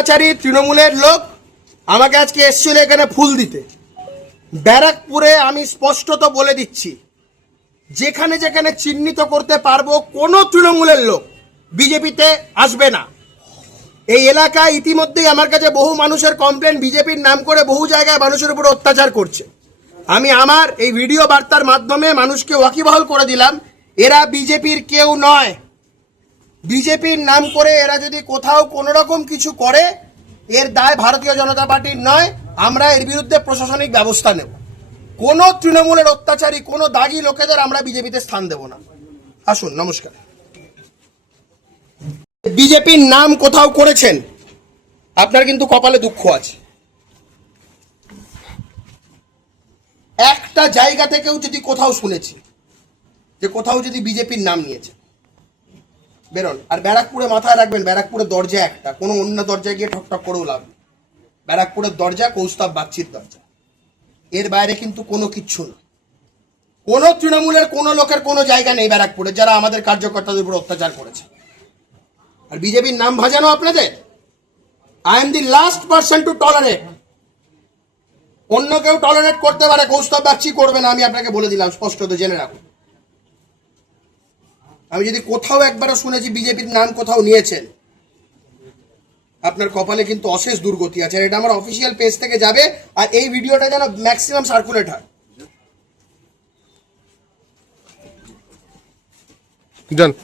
অত্যাচারী তৃণমূলের লোক আমাকে আজকে এসেছিল এখানে ফুল দিতে। ব্যারাকপুরে আমি স্পষ্টত বলে দিচ্ছি, যেখানে যেখানে চিহ্নিত করতে পারবো কোনো তৃণমূলের লোক বিজেপিতে আসবে না। এই এলাকায় ইতিমধ্যেই আমার কাছে বহু মানুষের কমপ্লেন, বিজেপির নাম করে বহু জায়গায় মানুষের উপর অত্যাচার করছে। আমি আমার এই ভিডিও বার্তার মাধ্যমে মানুষকে ওয়াকিবহাল করে দিলাম, এরা বিজেপির কেউ নয়। বিজেপির নাম করে এরা যদি কোথাও কোনো রকম কিছু করে, এর দায় ভারতীয় জনতা পার্টির নয়। আমরা এর বিরুদ্ধে প্রশাসনিক ব্যবস্থা নেব। কোনো তৃণমূলের অত্যাচারী, কোনো দাগী লোকেদের আমরা বিজেপিতে স্থান দেব না। আসুন, নমস্কার। বিজেপির নাম কোথাও করেছেন, আপনার কিন্তু কপালে দুঃখ আছে। একটা জায়গা থেকেও যদি কোথাও শুনেছি যে কোথাও যদি বিজেপির নাম নিয়েছে, বেরোন। আর ব্যারাকপুরে মাথায় রাখবেন, ব্যারাকপুরের দরজা একটা, কোনো অন্য দরজায় গিয়ে ঠকঠক করেও লাভ নেই। ব্যারাকপুরের দরজা কৌস্তব বাগচির দরজা, এর বাইরে কিন্তু কোনো কিচ্ছু না। কোনো তৃণমূলের কোনো লোকের কোনো জায়গা নেই ব্যারাকপুরে, যারা আমাদের কার্যকর্তাদের উপর অত্যাচার করেছে। আর বিজেপির নাম ভাজানো আপনাদের, I am the last person to tolerate. অন্য কেউ টলারেট করতে পারে, কৌস্তব বাগচি করবে না, আমি আপনাকে বলে দিলাম স্পষ্টত, জেনে রাখুন। আমি যদি কোথাও একবারও শুনেছি বিজেপির নাম কোথাও নিয়েছেন, আপনার কপালে কিন্তু অশেষ দুর্গতি আছে। আর এটা আমার অফিসিয়াল পেজ থেকে যাবে, আর এই ভিডিওটা যেন ম্যাক্সিমাম সার্কুলেট হয়। Done.